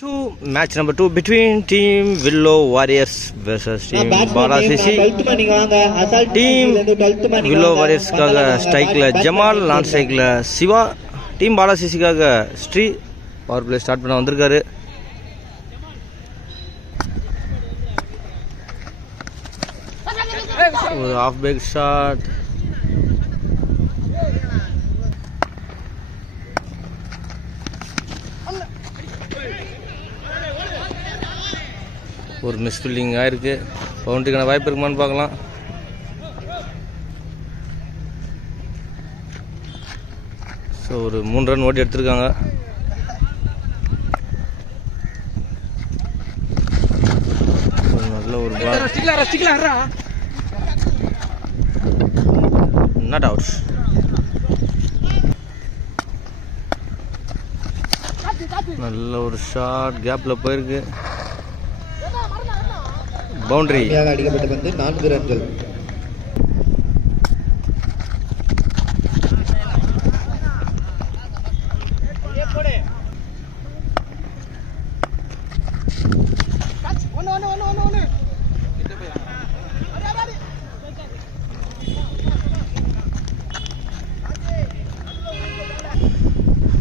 Match number 2 between Team Willow Warriors versus Team Bala CC. Team Willow Warriors kaga strike la Jamal, non strike la Siva. Team Bala CC kaga Sri power play start பண்ண வந்திருக்காரு. ஒரு half back shot. ஒரு miss fielding ஆயிருக்கு. பவுண்டரிக்கான வாய்ப்பு இருக்குமான்னு பார்க்கலாம். So ஒரு 3 run ஓட்டி எடுத்திருக்காங்க. நல்ல ஒரு பால், நாட் அவுட். நல்ல ஒரு ஷாட் கேப்ல போயிருக்கு. பவுண்டரி அடிக்கப்பட்டு வந்து 4 ரன்கள்.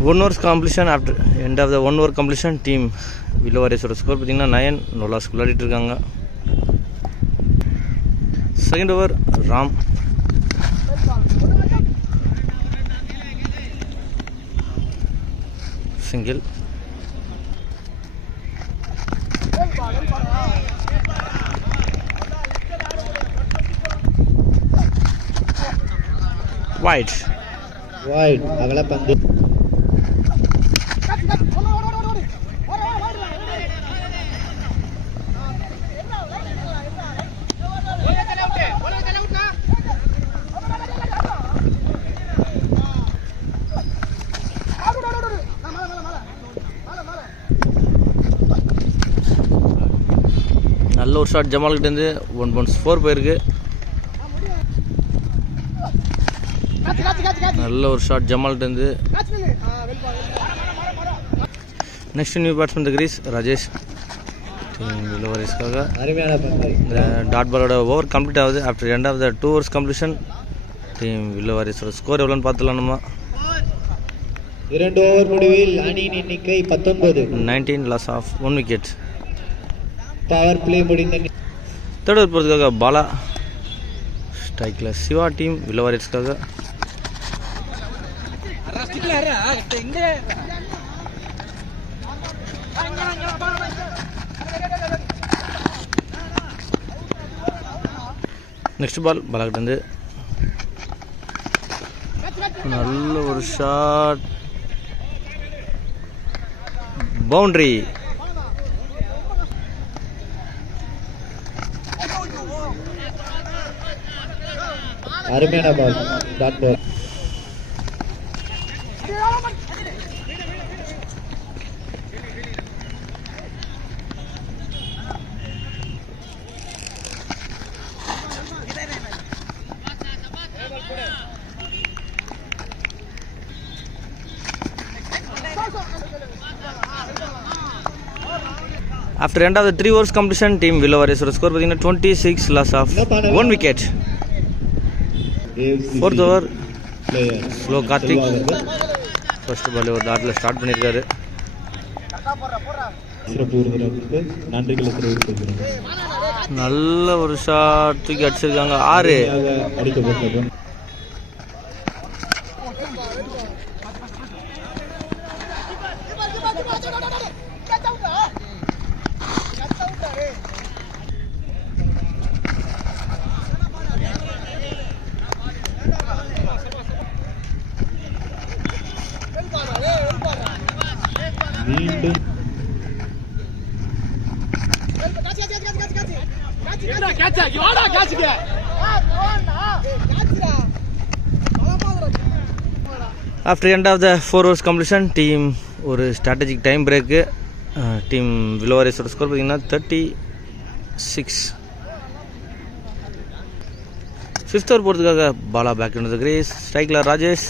One overs completion. After end of the 1 over completion team willow வாரியர்ஸோட ஸ்கோர் பார்த்தீங்கன்னா 9. நோலாஸ் விளையாடிட்டு இருக்காங்க. Second over Ram single. Wide அகலப்பந்து. நல்ல ஒரு ஷாட் ஜமால்கிட்டேருந்து 1.4 போயிருக்கு. நல்ல ஒரு ஷாட் ஜமால்கிட்டேருந்து. Next new batsman the crease Rajesh. Willow வாரியர்ஸ்க்காக இந்த டாட் பாலோட ஓவர் கம்ப்ளீட் ஆகுது. After end of the 2 overs completion team willow வாரியர்ஸோட ஸ்கோர் எவ்வளோன்னு பார்த்துலாம். நம்ம 2 ஓவர் முடிவில் அணியின் எண்ணிக்கை 19. 19 loss of 1 wicket. Power play முடிந்த தேர்ட் ஓவர் போகிறதுக்காக பாலா. ஸ்ட்ரைக்கில் சிவா. டீம் வில்லோ வாரியர்ஸ்க்காக நெக்ஸ்ட் பால் பாலாக்கிட்டேருந்து நல்ல ஒரு ஷாட். பவுண்டரி. அருமையான ball. Dot ball. After end of the 3 overs completion, team Willow Warriors score பார்த்தீங்கன்னா 26 loss of 1 wicket. Fourth over slow Karthik first ball ஒரு டாட்ல ஸ்டார்ட் பண்ணியிருக்காரு. நல்ல ஒரு ஷாட் தூக்கி அடிச்சிருக்காங்க. 6. After end of the 4 overs completion, team ஒரு strategic time break. Team willow வாரியர்ஸோட ஸ்கோர் பார்த்தீங்கன்னா 36. ஃபிஃப்த் ஓவர் போகிறதுக்காக Bala back in the crease. ஸ்ட்ரைக்கில் ராஜேஷ்.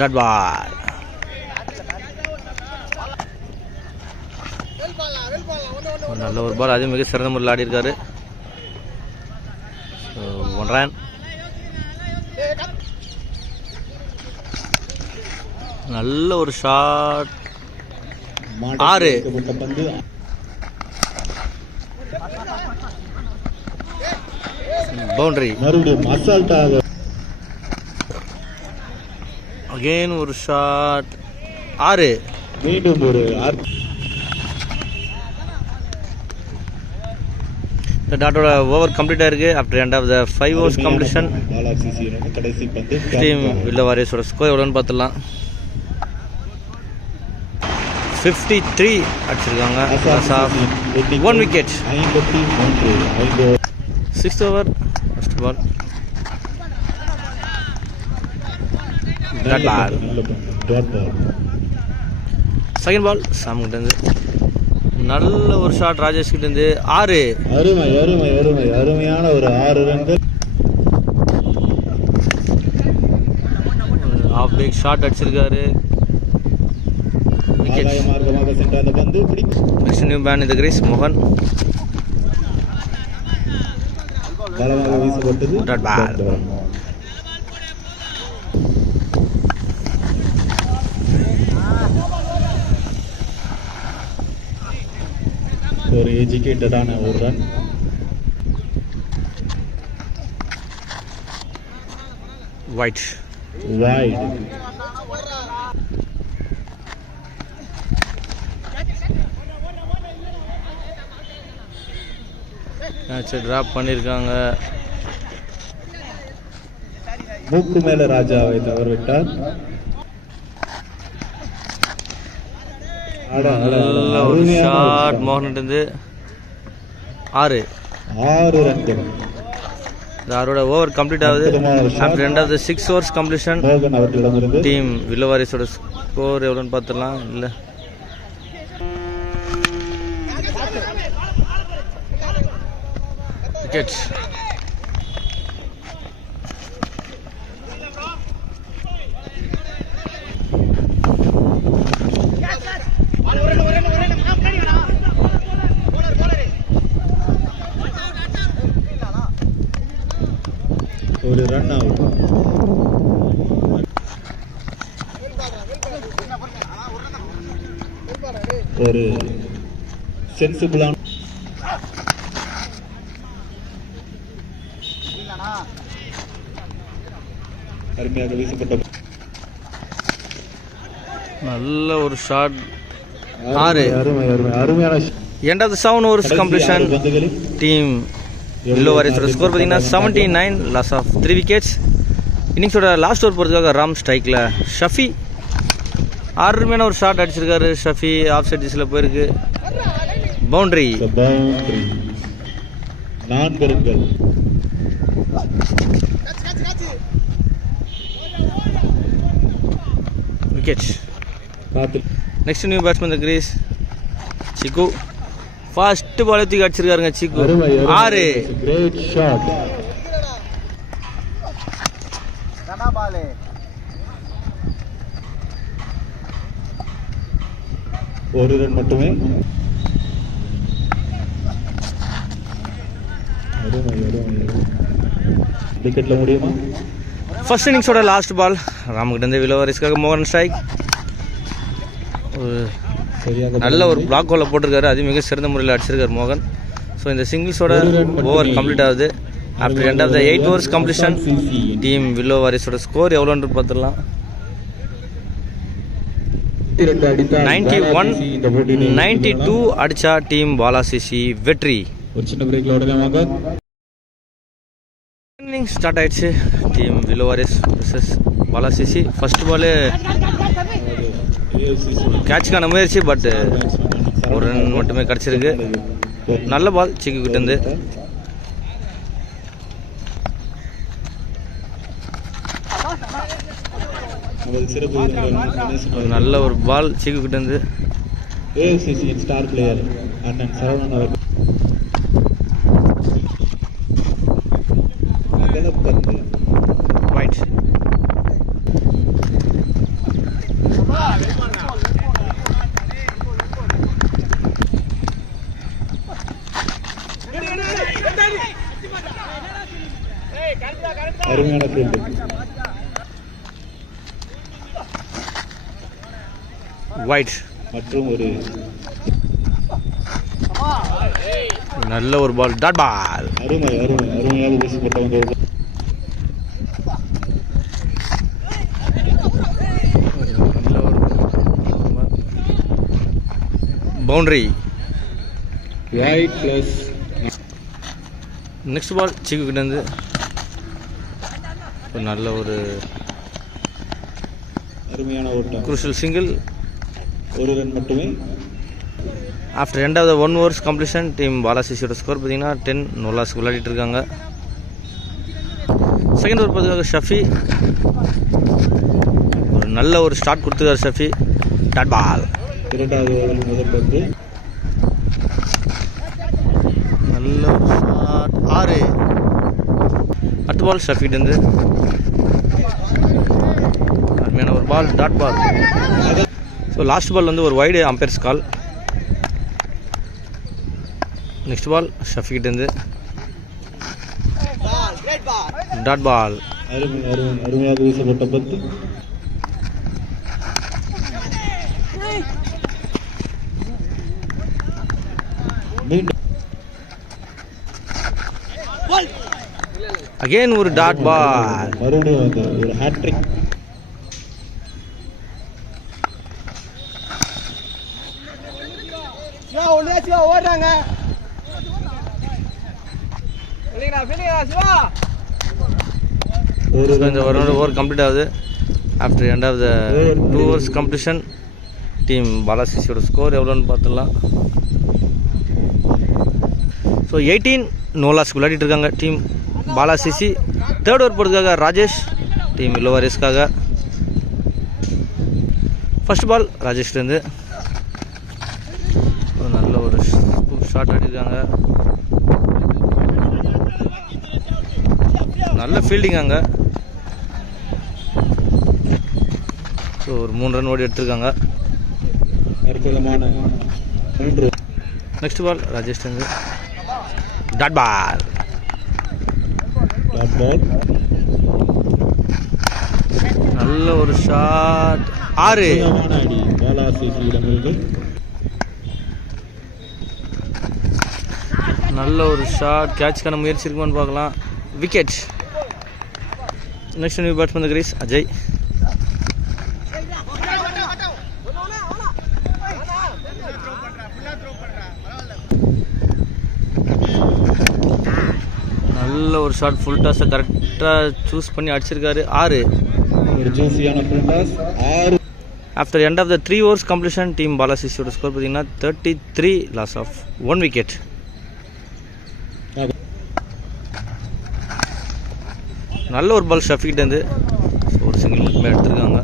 Dot ball. நல்ல ஒரு பால், அது மிக சிறந்த முறையில் ஆடி இருக்காரு. 1 ரன். நல்ல ஒரு ஷாட். 6. பவுண்டரி. மறுபடியும் அசால்ட்டாக அகைன் ஒரு ஷாட். 6. மீண்டும் ஒரு இந்த டாட்டோட ஓவர் கம்ப்ளீட் ஆயிருக்கு. After end of the 5 overs completion. கடைசி பந்து டீம் வில்லோ வாரியர்ஸோட ஸ்கோர் எவ்வளோன்னு பார்த்துடலாம். 53 அடிச்சிருக்காங்க. 1 wicket. 6th over first ball. Second ball Sam கிட்டேருந்து நல்ல ஒரு ஷாட் ராஜேஷ் கிட்டேருந்து. 6. அருமை அருமை அருமை அருமையான ஒரு 6 ரன்கள். ஆஃப் பேக் ஷாட் அடிச்சிருக்காரு. மார்க்கமாக சென்ற அந்த பந்து நெக்ஸ்ட் நியூ பேன் இந்த கிரீஸ் மோகன். பலமாக வீசப்பட்டது. ஒரு எஜுகேட்டடான ஒரு ரன். வைட். மேட்சை டிராப் பண்ணியிருக்காங்க. மூக்கு மேல ராஜாவை தவறவிட்டார். நல்ல ஒரு ஷாட் மோகன் இருந்து. 6 ரன்கள். யாரோட ஓவர் கம்ப்ளீட் ஆகுது. After end of the 6 overs completion. Team willow வாரியர்ஸோட ஸ்கோர் எவ்வளோன்னு பார்த்துடலாம். இல்லை விக்கெட். ஒரு ரன் அவுட். ஒரு சென்சிபிளான அருமையாக வீசப்பட்ட நல்ல ஒரு ஷாட். 6. அருமையான end of the 7 overs completion. Team willow வாரியர்ஸோட ஸ்கோர் பார்த்தீங்கன்னா 79, லாஸ் ஆஃப் 3 wickets. இன்னிங்ஸோட லாஸ்ட் ஓவர் போகிறதுக்காக ராம் ஸ்ட்ரைக்கில். ஷஃபி அருமையான ஒரு ஷாட் அடிச்சிருக்காரு. ஷஃபி ஆஃப் சைட் டிஸில் போயிருக்கு. பவுண்டரி. 4 ரன்கள். Wicket. Next new batsman the Greece சிக்கு. ஃபர்ஸ்ட் பால் தூக்கி அடிச்சிருக்காருங்க சிக்கு. 6. Great shot. ஒரு ரன் மட்டுமே. விக்கெட்ல முடியுமா? ஃபர்ஸ்ட் இன்னிங்ஸோட லாஸ்ட் பால். ராமகிட்ட வில்லோ வாரியர்ஸ்க்காக மோகன் ஸ்ட்ரைக். நல்ல ஒரு பிளாக் ஹோலில் போட்டிருக்காரு. அது மிக சிறந்த முறையில் அடிச்சிருக்காரு மோகன். ஸோ இந்த சிங்கிள்ஸோட ஓவர் கம்ப்ளீட் ஆகுது. After end of the 8 overs completion. Team willow வாரியர்ஸோட ஸ்கோர் எவ்வளோன்னு பார்த்துடலாம். 91, 92 அடிச்சா டீம் பாலாசிசி வெற்றி. ஒரு சின்ன பிரேக்ல உடனே இன்னிங் ஸ்டார்ட் ஆயிடுச்சு. Team willow warriors versus Bala CC. First ball கேட்சுக்கான முயற்சி, பட் ஒரு ரன் மட்டுமே கிடச்சிருக்கு. நல்ல பால் சிக்கு கிட்டேருந்து. நல்ல ஒரு பால் சிக்கு கிட்டேருந்து. ஸ்டார் பிளேயர் அண்ணன் சரவணன் அவர்கள். ரைட். அருமையான ஃபீல்டு. வைட். மற்றும் ஒரு நல்ல ஒரு பால், டாட் பால். அருமையாக வீசப்பட்ட boundary. Wide plus. Next ball சீக்கு கிட்ட இருந்து ஒரு நல்ல ஒரு அருமையான ஓட்டம். Crucial single. ஒரு ரன் மட்டுமே. After end of the 1 overs completion team பாலாசிசியோட ஸ்கோர் பார்த்தீங்கன்னா 10 no loss விளையாடிட்டு இருக்காங்க. செகண்ட் ஓவர் பார்த்துக்காக ஷஃபி ஒரு நல்ல ஒரு ஸ்டார்ட் கொடுத்துருக்காரு. Shafi dot ball. இரண்டாவது ஓவர் முதல் பந்து. நல்ல ஒரு ஷாட், 6. அடுத்த பால் ஷஃபிகிட்டேருந்து அருமையான ஒரு ball, dot ball. So last ball வந்து ஒரு wide umpires call. Next ball ஷஃபிகிட்டேருந்து டாட் பால். அருமையாக வீசப்பட்ட பந்து. அகைன் ஒரு டாட் பால். மறுபடியும் ஒரு ஹேட்ரிக். ஓடுறாங்க. இந்த ஓவர் கம்ப்ளீட் ஆகுது. After end of the 2 overs completion team பாலாசிசியோட ஸ்கோர் எவ்வளோன்னு பார்த்துடலாம். ஸோ 18 no loss விளையாடிட்டு இருக்காங்க டீம் பாலாசிசி. தேர்ட் ஓவர் போகிறதுக்காக ராஜேஷ் டீம் வில்லோ வாரியர்ஸ்க்காக. ஃபர்ஸ்ட் பால் ராஜேஷ்லேருந்து ஒரு நல்ல ஒரு ஷாட் ஆடிருக்காங்க. நல்ல ஃபீல்டிங் அங்கே. ஸோ ஒரு 3 run ஓடி எடுத்திருக்காங்க. நெக்ஸ்ட் பால் ராஜேஷ்லேருந்து டாட் பால். நல்ல ஒரு ஷாட், 6. நல்ல ஒரு ஷாட், கேட்ச்க்கான முயற்சி இருக்குமான்னு பார்க்கலாம். Wicket. Next new batsman crease Ajay. நல்ல ஒரு ஷாட், ஃபுல் டாஸை கரெக்டாக சூஸ் பண்ணி அடிச்சிருக்காரு. 6. After end of the 3 overs completion team பாலாசிசியோட ஸ்கோர் பார்த்தீங்கன்னா 33 loss of 1 wicket. நல்ல ஒரு பால் ஷஃபிகிட்டேருந்து ஒரு சிங்கிள் மட்டுமே எடுத்திருக்காங்க.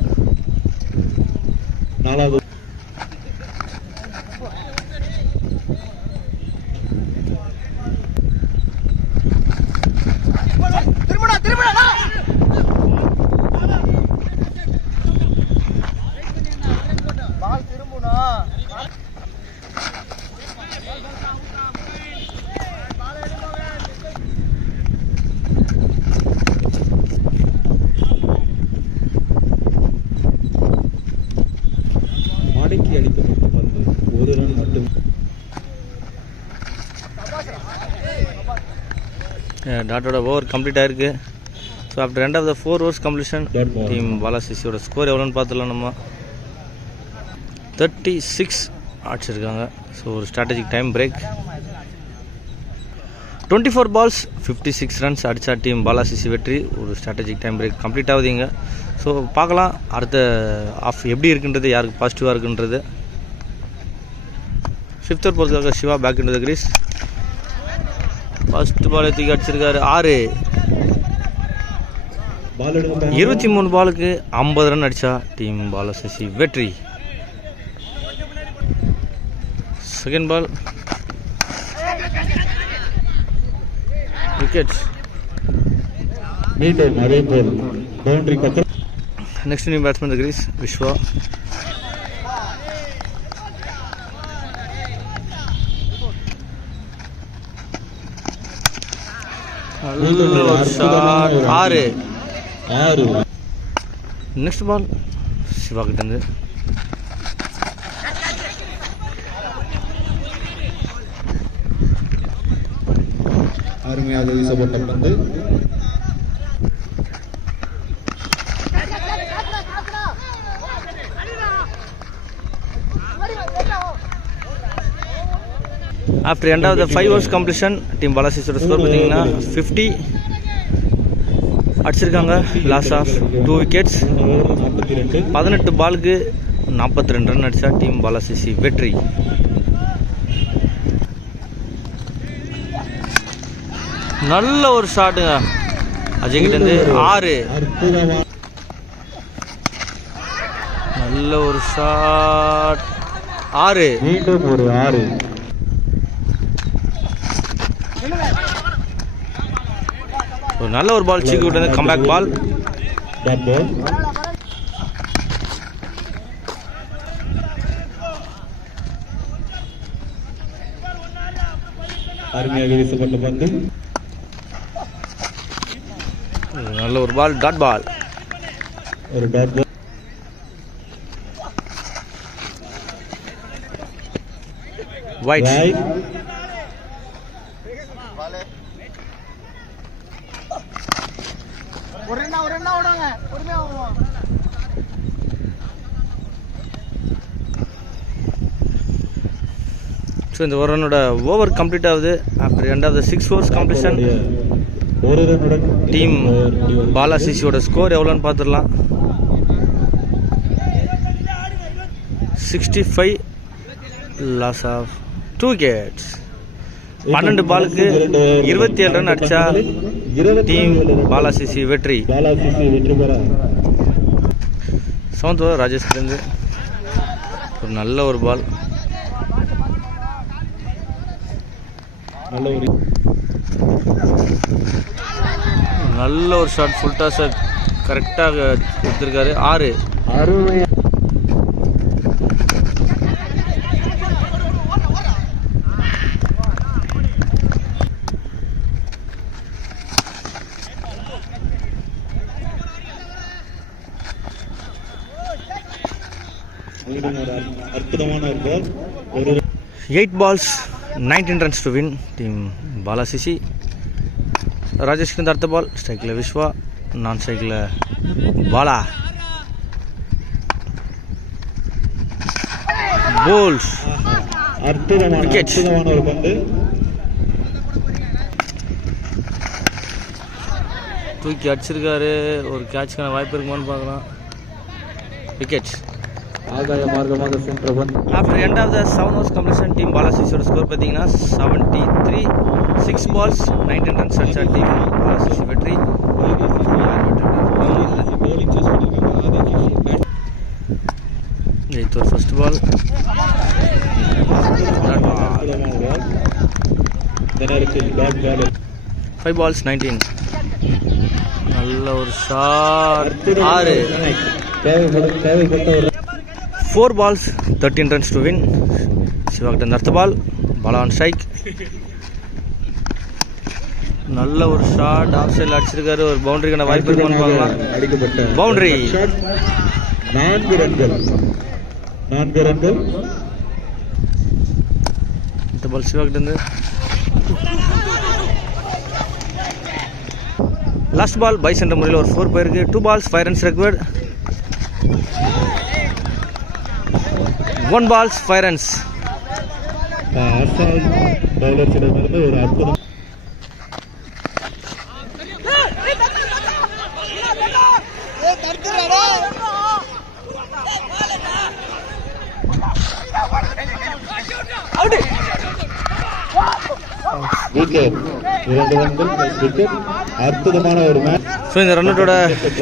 டாட்டோட ஓவர் கம்ப்ளீட் ஆயிருக்கு. So after end of the 4 overs completion team பாலாசிசியோட ஸ்கோர் எவ்வளோன்னு பார்த்துலாம். நம்ம 36 அடிச்சிருக்காங்க. ஸோ ஒரு strategic time break. 24 balls 56 runs அடித்தா டீம் பாலாசிசி வெற்றி. ஒரு ஸ்ட்ராட்டஜிக் டைம் பிரேக் கம்ப்ளீட் ஆகுதுங்க. ஸோ பார்க்கலாம் அடுத்த ஆஃப் எப்படி இருக்குன்றது, யாருக்கு பாசிட்டிவாக இருக்குன்றது. 5th over பொறுத்தவரை Siva back into the crease. First ball தூக்கி அடிச்சிருக்காரு. 6. 23 பாலுக்கு 50 run அடித்தா டீம் பாலாசிசி வெற்றி. Second ball wicket. Next new batsman the crease Viswa. நல்ல ஒரு ஷாட், 6. 6. நெக்ஸ்ட் பால் சிவா கிட்டேருந்து. அருமையாக வீசப்பட்ட பந்து. After end of the 5 overs completion team பாலாசிஸோட ஸ்கோர் பார்த்தீங்கன்னா 50 அடிச்சிருக்காங்க. Loss of 2 wickets. 18 பாலுக்கு 42 ரன் அடிச்சா டீம் பாலாசிசி வெற்றி. நல்ல ஒரு ஷாட்டுங்க அஜய் கிட்டேருந்து. 6. நல்ல ஒரு ஷாட். 6. மீண்டும் ஒரு 6. நல்ல ஒரு பால் சீக்கு விட்டு கம்பேக் பால். அருமையாக வீசப்பட்ட பந்து. நல்ல ஒரு பால். டாட் பால். ஒரு டாட் பால். வைட். ஸோ இந்த ஒரு ரன்னோட ஓவர் கம்ப்ளீட் ஆகுது. After end of the 6 overs completion team பாலாசிசியோட ஸ்கோர் எவ்வளோன்னு பார்த்துடலாம். 65. Loss of 2 wickets. 12 பாலுக்கு 27 ரன் அடிச்சா டீம் பாலாசிசி வெற்றி. 7th over ராஜேஷ் கிட்டேருந்து ஒரு நல்ல ஒரு பால். நல்ல ஒரு ஷாட். ஃபுல் டாஸை கரெக்டாக எடுத்திருக்காரு. 6. அற்புதமான ஒரு ball. 8 balls 19 runs to win team Bala CC. Rajesh கிட்ட அடுத்த பால். ஸ்ட்ரைக்கில் விஸ்வா, நான் ஸ்ட்ரைக்கில் பாலா. போல்ஸ். விக்கெட். ஒரு பந்து. தூக்கி அடிச்சிருக்காரு. ஒரு கேட்சுக்கான வாய்ப்பு இருக்குமான்னு பார்க்கலாம். விக்கெட். ஆகாய மார்க்கமாக சென்ற பந்து. After end of the 7 overs completion team பாலாசிசியோட ஸ்கோர் பார்த்தீங்கன்னா 73. 6 balls 19 runs அடிச்சா டீம் பாலாசிசி வெற்றி. 8th over ஃபர்ஸ்ட் பால். 5 balls 19. நல்ல ஒரு shot. 6. 4 balls 13 runs to win. Siva கிட்ட அடுத்த பால். Bala on strike. நல்ல ஒரு ஷாட். ஆஃப் சைடில் அடிச்சிருக்காரு. ஒரு பவுண்டரிக்கான வாய்ப்பு இருக்குன்னு பார்க்கலாம். பவுண்டரி. 4 ரன்கள். இந்த பால் சிவா கிட்ட இருந்து. லாஸ்ட் பால் பை சென்ற முறையில் ஒரு 4 போயிருக்கு. 2 balls 5 runs required. 1 balls 5 runs. பவுலர்ஸிடமிருந்து ஒரு அற்புதம். அற்புதமான ஒரு மேட்ச். ஸோ இந்த ரன்னோட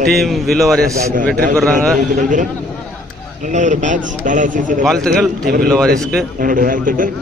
டீம் வில்லோ வாரியர்ஸ் வெற்றி பெறாங்க. நல்ல ஒரு மேட்ச். வாழ்த்துக்கள் டீம் வில்லோ வாரியர்ஸ்க்கு. வாழ்த்துக்கள்.